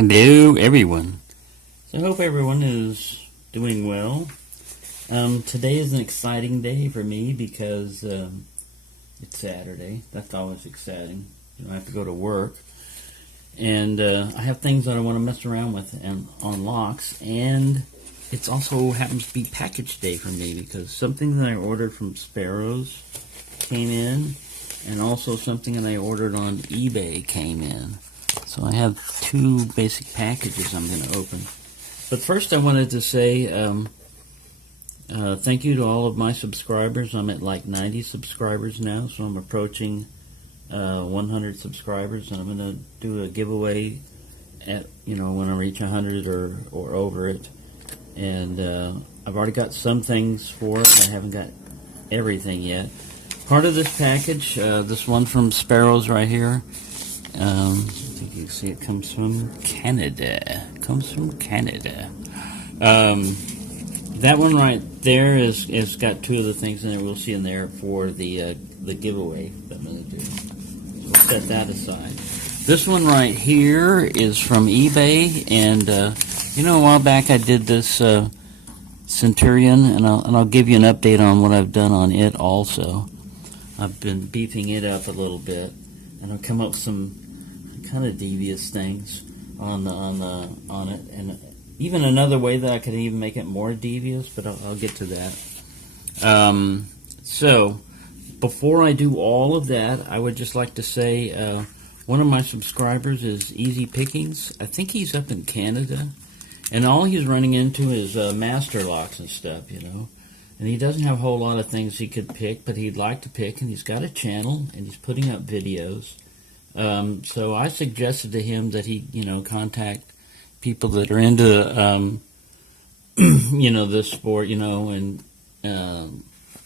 Hello everyone. So I hope everyone is doing well. Today is an exciting day for me because it's Saturday. That's always exciting. You don't have to go to work. And I have things that I want to mess around with and on locks. And it also happens to be package day for me because something that I ordered from Sparrows came in. And also something that I ordered on eBay came in. So I have two basic packages I'm going to open. But first I wanted to say thank you to all of my subscribers. I'm at like 90 subscribers now, so I'm approaching 100 subscribers, and I'm going to do a giveaway at when I reach 100 or over it. And I've already got some things for it. I haven't got everything yet. Part of this package, this one from Sparrows right here. I think you can see it comes from Canada. That one right there is got two of the things in there we'll see in there for the giveaway that I'm going to do. So we'll set that aside. This one right here is from eBay, and a while back I did this Centurion, and I'll give you an update on what I've done on it also. I've been beefing it up a little bit, and I've come up with some kind of devious things on it, and even another way that I could even make it more devious, but I'll get to that. So before I do all of that, I would just like to say one of my subscribers is Easy Pickings. I think he's up in Canada, and all he's running into is master locks and stuff, and he doesn't have a whole lot of things he could pick, but he'd like to pick, and he's got a channel, and he's putting up videos. So I suggested to him that he, contact people that are into, this sport, and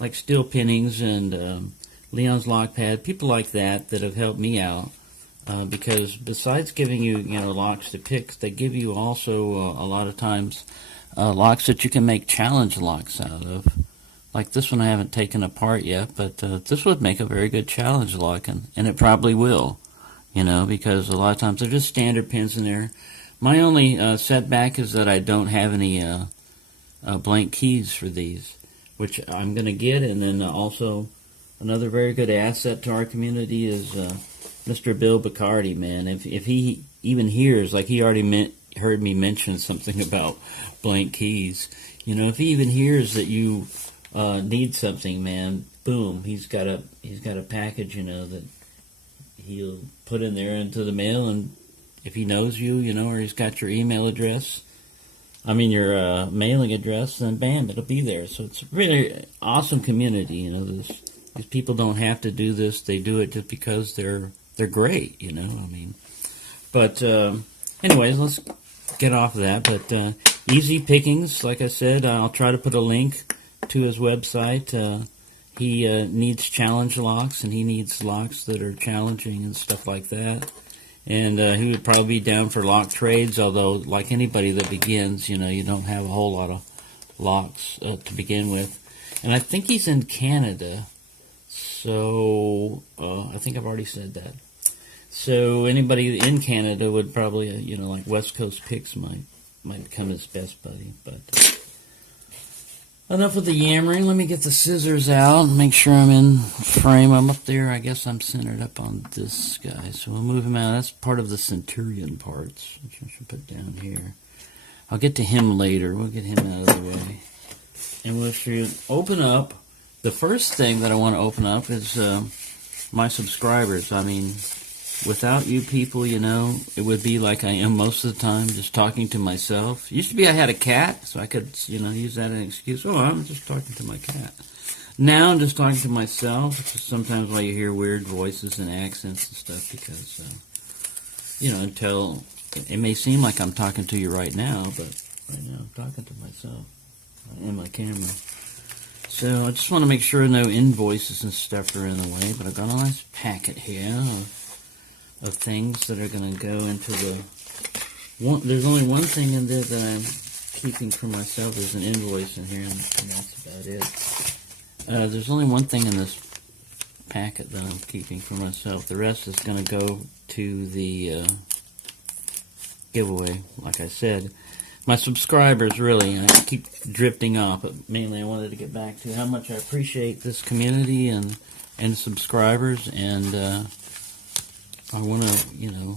like Steel Pinnings and Leon's Lock Pad, people like that have helped me out. Because besides giving you, locks to pick, they give you also a lot of times locks that you can make challenge locks out of. Like this one I haven't taken apart yet, but this would make a very good challenge lock, and it probably will, because a lot of times they're just standard pins in there. My only setback is that I don't have any blank keys for these, which I'm going to get. And then also another very good asset to our community is Mr. Bill Bacardi, man. If he even hears, like he already heard me mention something about blank keys, if he even hears that you need something, man, boom, he's got a package, that he'll put in there into the mail, and if he knows you, or he's got your email address, your mailing address, then bam, it'll be there. So it's a really awesome community, these people don't have to do this, they do it just because they're great, But anyways, let's get off of that. But Easy Pickings, like I said, I'll try to put a link to his website. He needs challenge locks, and he needs locks that are challenging and stuff like that. And he would probably be down for lock trades, although like anybody that begins, you don't have a whole lot of locks to begin with. And I think he's in Canada, so I think I've already said that. So anybody in Canada would probably, like West Coast Picks might become his best buddy. But enough of the yammering. Let me get the scissors out and make sure I'm in frame. I'm up there. I guess I'm centered up on this guy. So we'll move him out. That's part of the Centurion parts, which I should put down here. I'll get to him later. We'll get him out of the way. And we should open up. The first thing that I want to open up is my subscribers. Without you people, it would be like I am most of the time, just talking to myself. Used to be I had a cat, so I could, use that as an excuse. Oh, I'm just talking to my cat. Now I'm just talking to myself, which is sometimes why you hear weird voices and accents and stuff, because, until it may seem like I'm talking to you right now, but right now I'm talking to myself and my camera. So I just want to make sure no invoices and stuff are in the way, but I've got a nice packet here of things that are going to go into there's only one thing in there that I'm keeping for myself. There's an invoice in here, and that's about it. There's only one thing in this packet that I'm keeping for myself. The rest is going to go to the giveaway, like I said. My subscribers, really, I keep drifting off, but mainly I wanted to get back to how much I appreciate this community and subscribers, and I want to,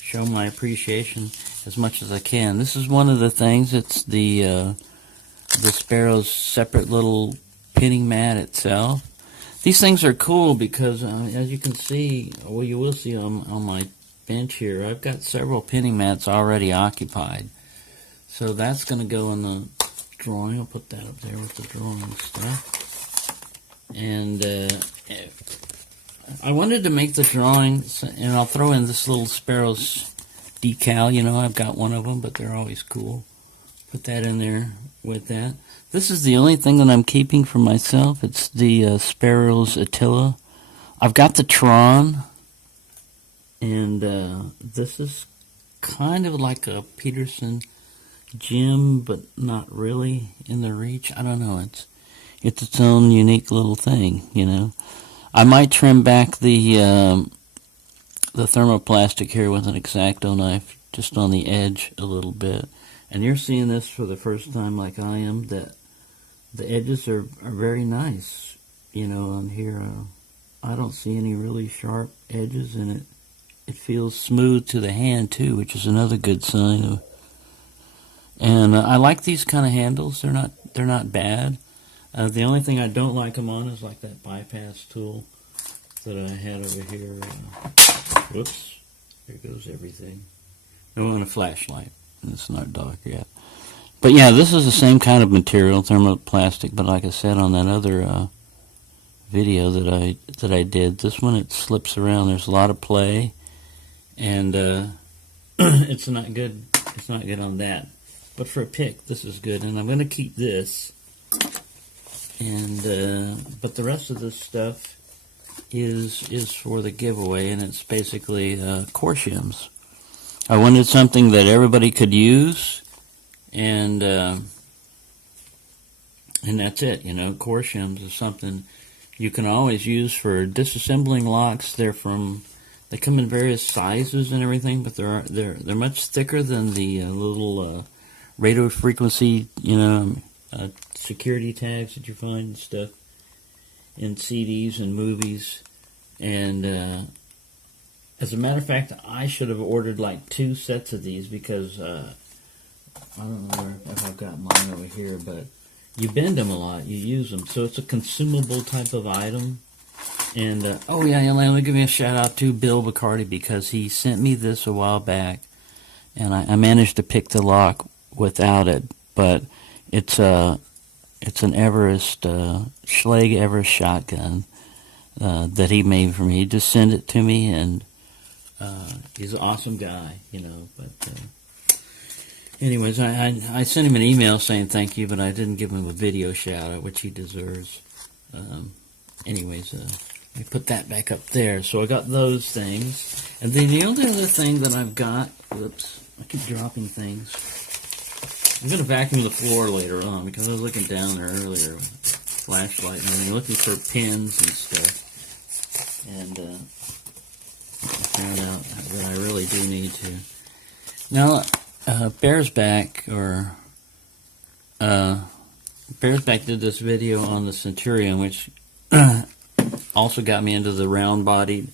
show my appreciation as much as I can. This is one of the things. It's the Sparrows separate little pinning mat itself. These things are cool because, as you can see, well, you will see on my bench here, I've got several pinning mats already occupied. So that's going to go in the drawing. I'll put that up there with the drawing stuff. And I wanted to make the drawing, and I'll throw in this little Sparrows decal. I've got one of them, but they're always cool. Put that in there with that. This is the only thing that I'm keeping for myself. It's the Sparrows Attila. I've got the Tron, and this is kind of like a Peterson Gem, but not really in the reach. I don't know. It's its own unique little thing, I might trim back the thermoplastic here with an X-Acto knife, just on the edge a little bit. And you're seeing this for the first time, like I am, that the edges are very nice. On here, I don't see any really sharp edges, and it feels smooth to the hand too, which is another good sign. And I like these kind of handles. They're not bad. The only thing I don't like them on is like that bypass tool that I had over here. Whoops, there goes everything. I want a flashlight. It's not dark yet. But yeah, this is the same kind of material, thermoplastic. But like I said on that other video that I did, this one it slips around. There's a lot of play, and it's not good. It's not good on that. But for a pick, this is good, and I'm going to keep this. And but the rest of this stuff is for the giveaway, and it's basically core shims. I wanted something that everybody could use, and that's it. Core shims is something you can always use for disassembling locks. They come in various sizes and everything, but they're much thicker than the little radio frequency, security tags that you find and stuff in CDs and movies. And as a matter of fact, I should have ordered like 2 sets of these, because I don't know if I've got mine over here, but you bend them a lot, you use them, so it's a consumable type of item. And oh yeah, let me give me a shout out to Bill Bacardi, because he sent me this a while back, and I managed to pick the lock without it, but it's an Everest Schlage Everest shotgun that he made for me. He just sent it to me, and he's an awesome guy, But anyways, I sent him an email saying thank you, but I didn't give him a video shout out, which he deserves. Anyways, let me put that back up there. So I got those things, and then the only other thing that I've got. Whoops, I keep dropping things. I'm going to vacuum the floor later on, because I was looking down there earlier with a flashlight and looking for pins and stuff. And I found out that I really do need to. Now, Bear's Back did this video on the Centurion, which also got me into the round-bodied.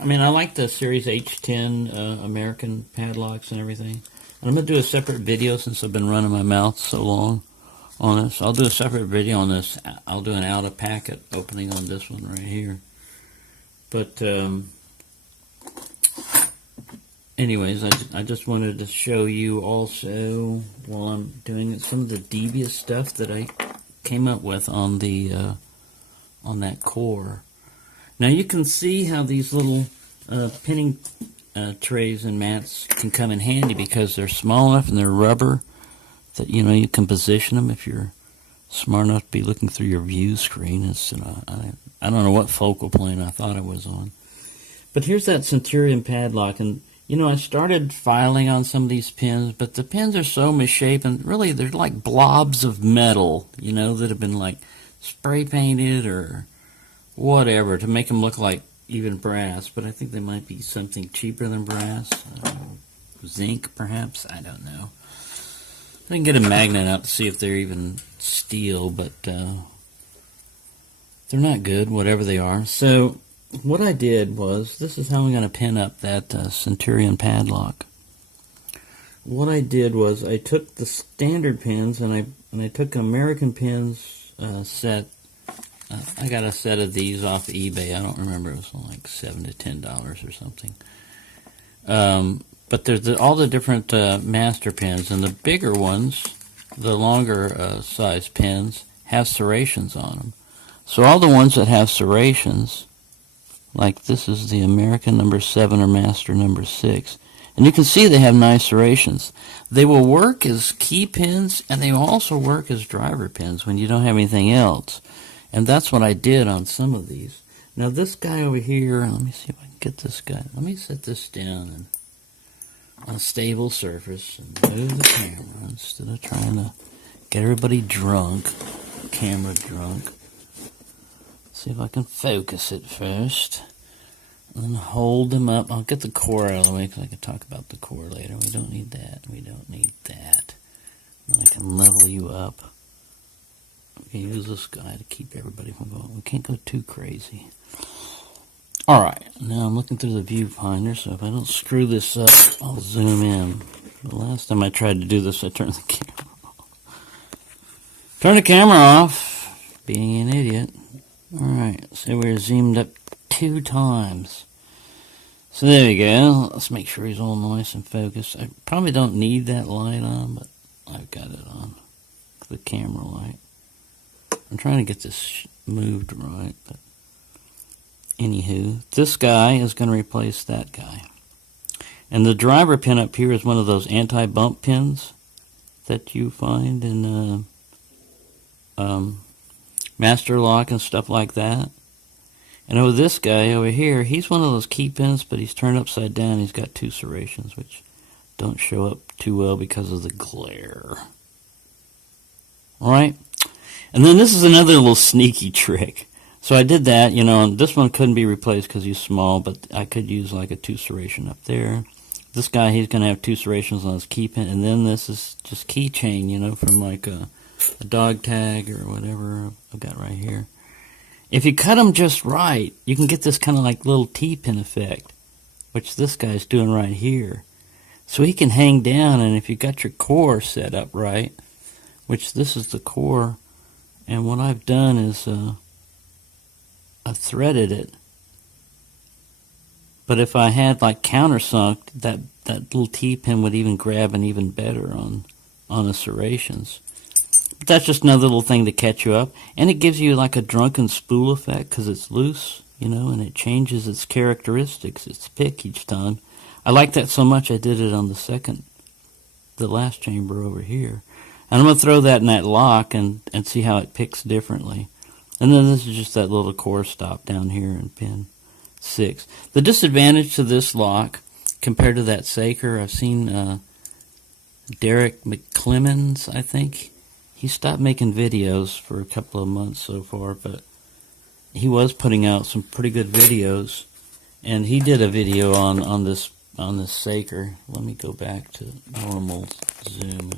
I mean, I like the Series H10 American padlocks and everything. I'm going to do a separate video, since I've been running my mouth so long on this. I'll do a separate video on this. I'll do an out-of-packet opening on this one right here. But, anyways, I just wanted to show you also, while I'm doing it, some of the devious stuff that I came up with on the on that core. Now you can see how these little pinning trays and mats can come in handy, because they're small enough and they're rubber that you can position them if you're smart enough to be looking through your view screen. It's I don't know what focal plane I thought I was on, but here's that Centurion padlock, and I started filing on some of these pins, but the pins are so misshapen. Really, they're like blobs of metal, that have been like spray painted or whatever to make them look like even brass, but I think they might be something cheaper than brass. zinc, perhaps. I don't know. I can get a magnet out to see if they're even steel, but they're not good, whatever they are. So what I did was, this is how I'm going to pin up that Centurion padlock. What I did was I took the standard pins and I took American pins set. I got a set of these off eBay. I don't remember. It was like $7 to $10 or something. But there's all the different master pins, and the bigger ones, the longer size pins, have serrations on them. So all the ones that have serrations, like this is the American number 7 or master number 6, and you can see they have nice serrations. They will work as key pins, and they will also work as driver pins when you don't have anything else. And that's what I did on some of these. Now this guy over here, let me see if I can get this guy. Let me set this down on a stable surface and move the camera instead of trying to get everybody drunk, camera drunk. See if I can focus it first. And hold them up. I'll get the core out of the way because I can talk about the core later. We don't need that. We don't need that. And I can level you up. We can use this guy to keep everybody from going. We can't go too crazy. Alright, now I'm looking through the viewfinder, so if I don't screw this up, I'll zoom in. The last time I tried to do this, I turned the camera off. Turn the camera off. Being an idiot. Alright, so we're zoomed up 2 times. So there we go. Let's make sure he's all nice and focused. I probably don't need that light on, but I've got it on. The camera light. I'm trying to get this moved right, but anywho, this guy is going to replace that guy. And the driver pin up here is one of those anti-bump pins that you find in master lock and stuff like that. And over this guy over here, he's one of those key pins, but he's turned upside down. He's got 2 serrations, which don't show up too well because of the glare. Alright? And then this is another little sneaky trick. So I did that, you know, and this one couldn't be replaced because he's small, but I could use like a 2 serration up there. This guy, he's going to have 2 serrations on his key pin, and then this is just keychain, you know, from like a dog tag or whatever I've got right here. If you cut them just right, you can get this kind of like little T-pin effect, which this guy's doing right here. So he can hang down, and if you got your core set up right, which this is the core, and what I've done is I've threaded it. But if I had like countersunk, that little T-pin would even grab an even better on the serrations. But that's just another little thing to catch you up. And it gives you like a drunken spool effect because it's loose, you know, and it changes its characteristics, its pick each time. I like that so much I did it on the last chamber over here. And I'm going to throw that in that lock and see how it picks differently. And then this is just that little core stop down here in pin 6. The disadvantage to this lock compared to that Saker, I've seen Derek McClemens, I think. He stopped making videos for a couple of months so far, but he was putting out some pretty good videos. And he did a video on this Saker. Let me go back to normal zoom.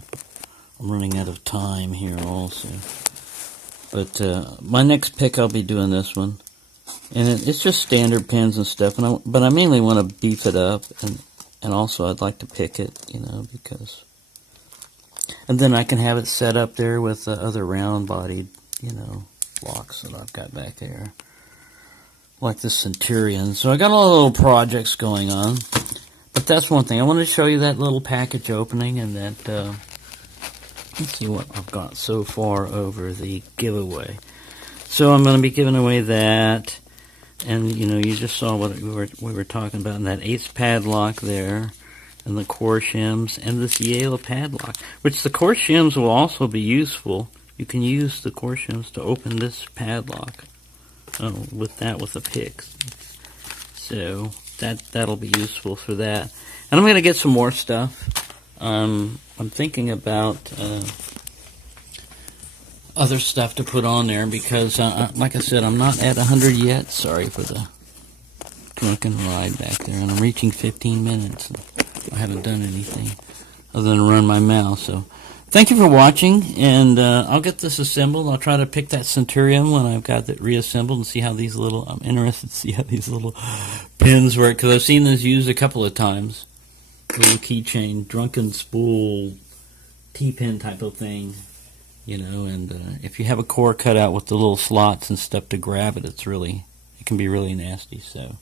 I'm running out of time here also. But my next pick, I'll be doing this one. And it's just standard pins and stuff. But I mainly want to beef it up. And also I'd like to pick it, you know, because... And then I can have it set up there with other round-bodied, you know, locks that I've got back there. Like the Centurion. So I got a lot of little projects going on. But that's one thing. I wanted to show you that little package opening and that... let's see what I've got so far over the giveaway. So I'm going to be giving away that, and you know, you just saw what we were talking about in that 8th padlock there, and the core shims, and this Yale padlock, which the core shims will also be useful. You can use the core shims to open this padlock with the picks. So that'll be useful for that. And I'm going to get some more stuff. I'm thinking about other stuff to put on there because, like I said, I'm not at 100 yet. Sorry for the drunken ride back there, and I'm reaching 15 minutes. I haven't done anything other than run my mouth. So thank you for watching, and I'll get this assembled. I'll try to pick that Centurion when I've got it reassembled and see how these little, I'm interested to see how these little pins work, because I've seen this used a couple of times. Little keychain, drunken spool, T-pin type of thing, you know, and if you have a core cut out with the little slots and stuff to grab it, it can be really nasty. So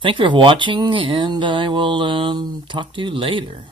thank you for watching, and I will talk to you later.